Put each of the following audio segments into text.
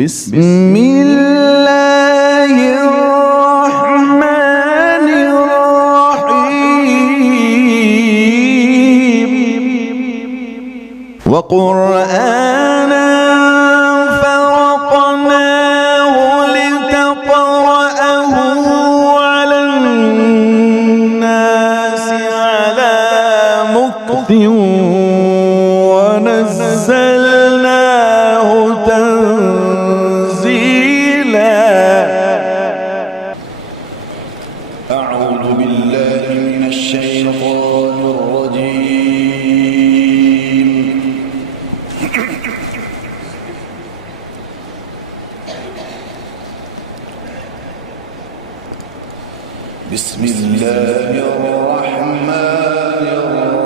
بسم الله الرحمن الرحيم وقرآنا فرقناه لتقرأه على الناس على مكث ونزلناه تنزيلا. أعوذ بالله من الشيطان الرجيم. بسم الله الرحمن الرحيم.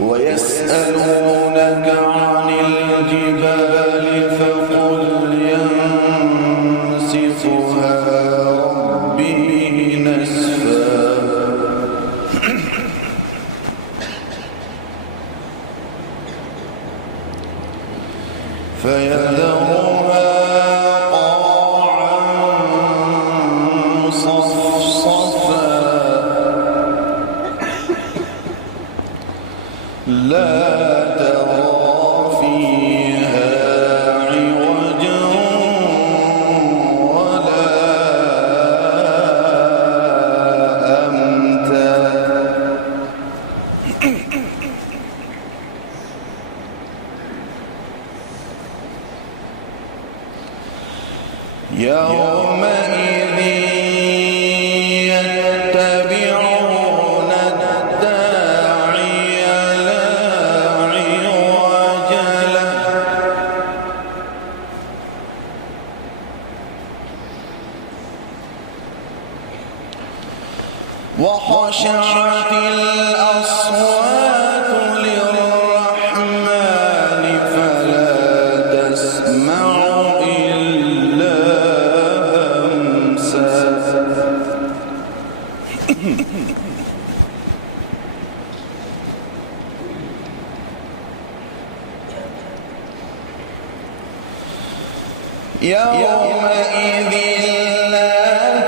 ويسألونك عن الجبال فقل ينسفها ربي نسفا فيذرها قاعا صفصفا لا ترى فيها عوجا ولا أمتا يومئذ يتبعون الداعي لا عوج له وخشعت الأصوات للرحمن فلا تسمع إلا همسا يومئذ لا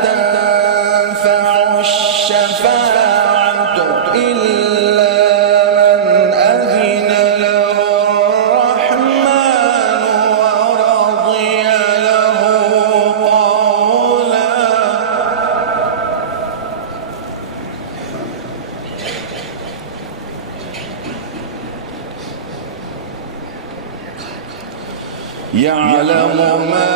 تنفع الشفاعة إلا من أذن له الرحمن ورضي له قولا يعلم ما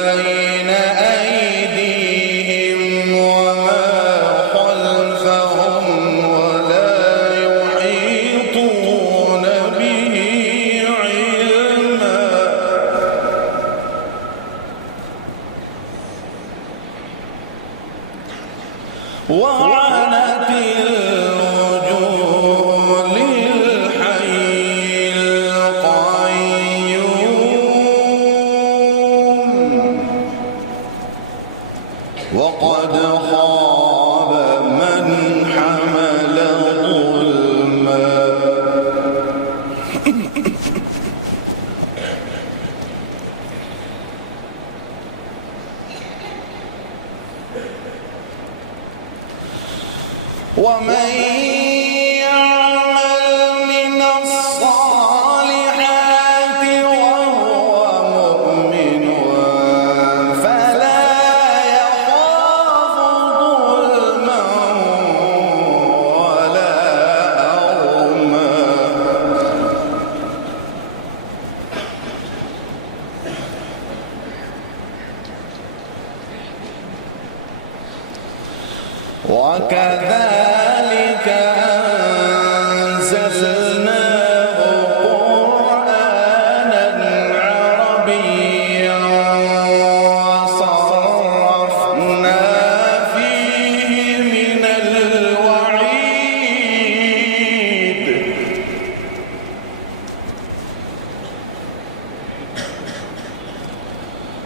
بين أيديهم وما خلفهم ولا يحيطون به علما وعنت الوجوه للحي القيوم وقد خاب من حمل ظلما ومن يعمل من الصالحات وهو مؤمن فلا يخاف ظلما ولا هضما وكذلك أنزلناه قرآنا عربيا وصرفنا فيه من الوعيد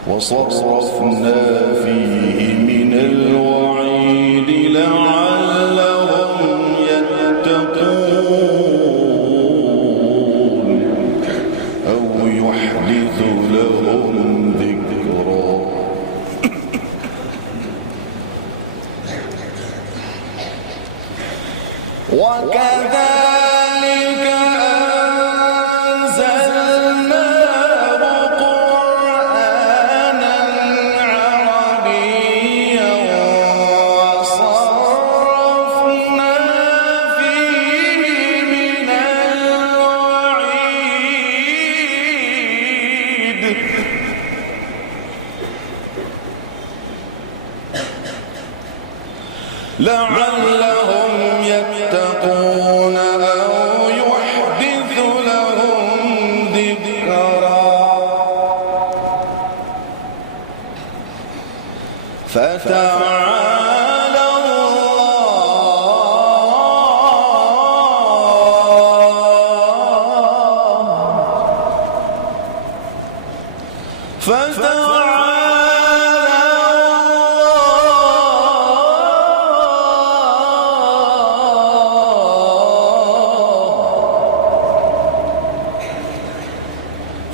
وصرفنا فيه من الوعيد لعلهم يتقون أو يحدث لهم ذكرا وكذلك أنزلناه قرآنا عربيا وصرفنا فيه من الوعيد لعلهم يتقون أو يحدث لهم ذكرا فتعالى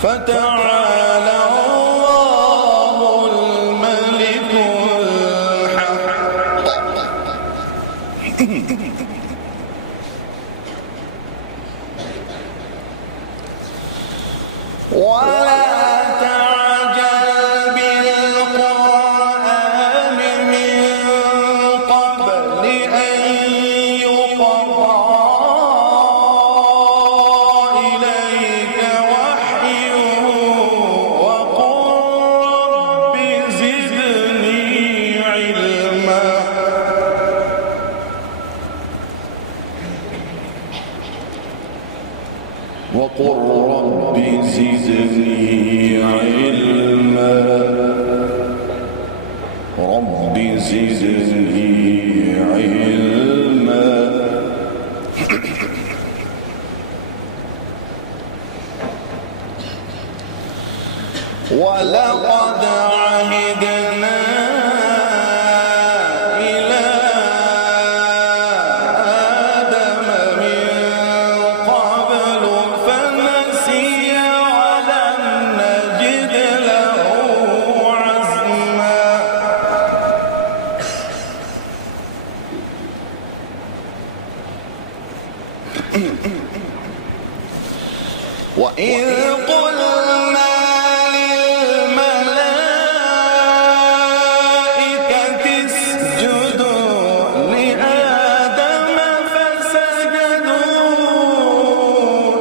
فتعالى الله الملك الحق ولا تعجل بالقرآن من قبل أن يقضى إليك وحيه وقل رب زدني علما وقل رب زدني علما رب زدني علما ولقد عهدنا إلى آدم من قبل فنسي ولم نجد له عزما وإذ قلنا للملائكة اسجدوا لآدم فسجدوا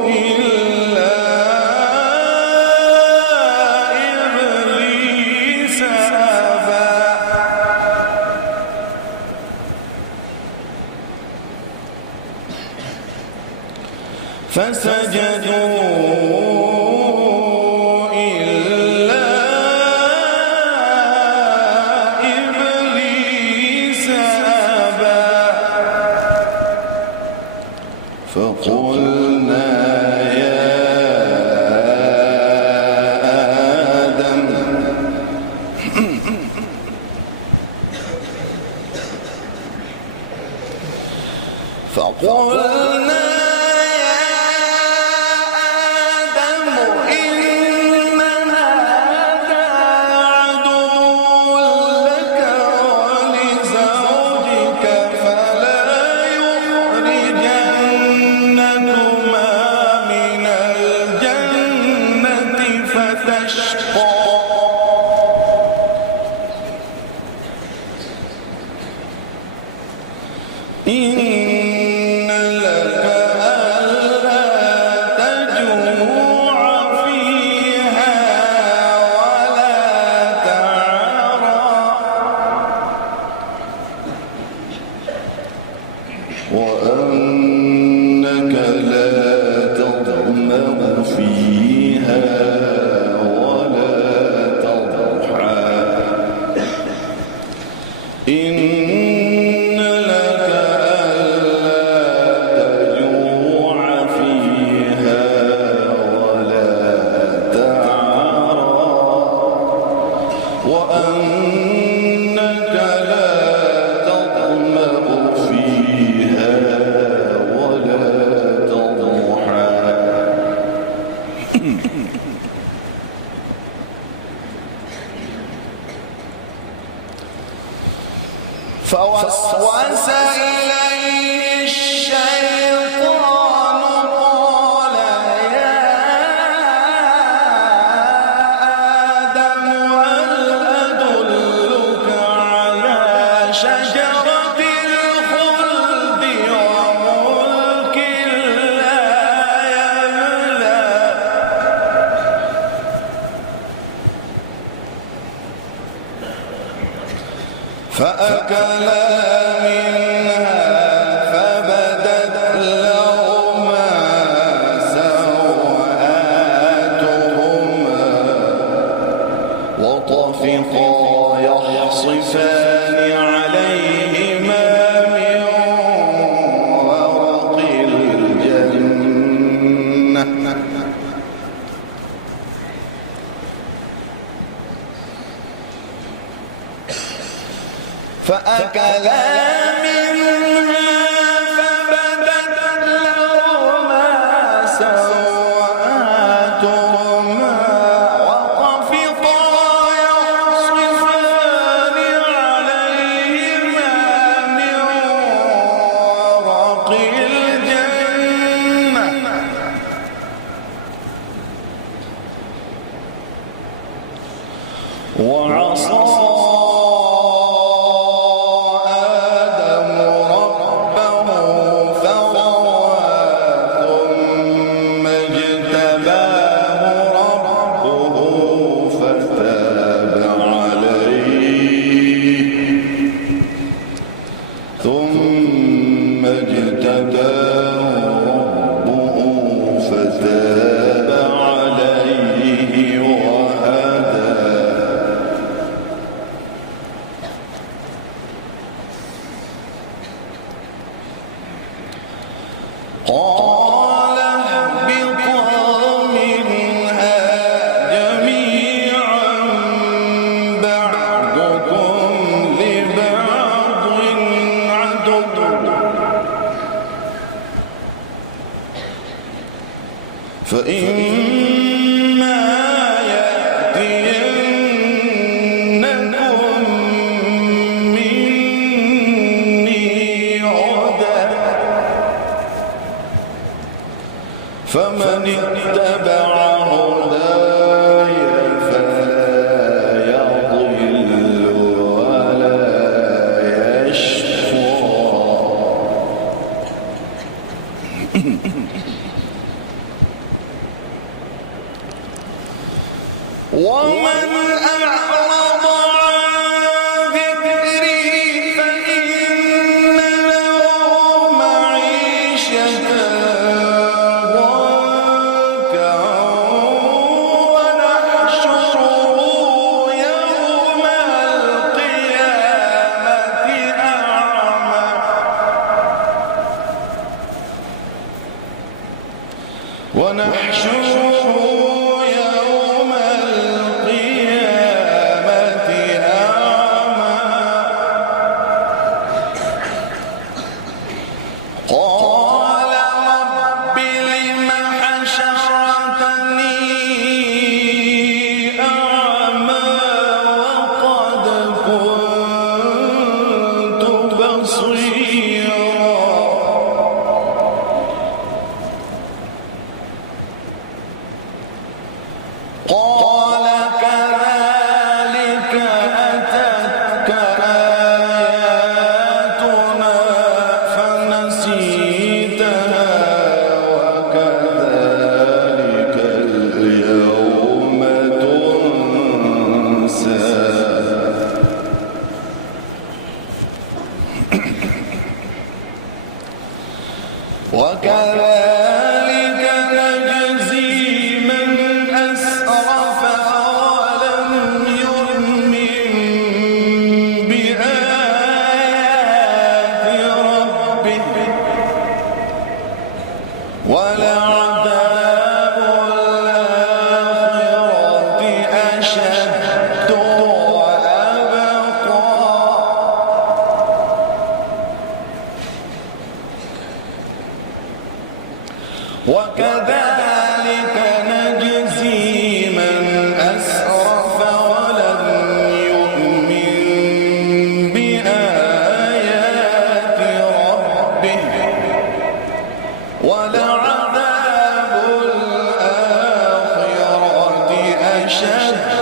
إلا إبليس أبى فسجدوا إلا إبليس أبى فقلنا يا آدم فقلنا إن لك ألا تجوع فيها ولا تعرى وأنك لا تظمأ فيها ولا وأنك لا تظمأ فيها ولا تضحى فوسوس إليه الشيطان قال يا آدم هل أدلك على شجرة الخلد وملك لا يبلى فأكلا منها فبدت لهما سوآتهما وطفقا يخصفان عليهما من ورق الجنة فأكلا منها فبدت لهما سوآتهما وطفقا يخصفان عليهما من ورق الجنة وعصى ثم اجتباه ربه فتاب عليه وهدى قال اهبطا منها جميعا بعضكم لبعض عدو فإما يأتينكم مني هدى فمن اتبع هداي فلا يضل ولا يشقى ومن أعرض عن ذكري فإن له معيشة ضنكا ونحشره يوم القيامة أعمى ونحشره يوم القيامة أعمى قال رب لم حشرتني أعمى وقد كنت بصيرا قال كذلك أتتك آياتنا فنسيتها وكذلك اليوم تنسى وكذلك نجزي من أسرف ولم يؤمن بآيات ربه ولعذاب الآخرة أشد أشد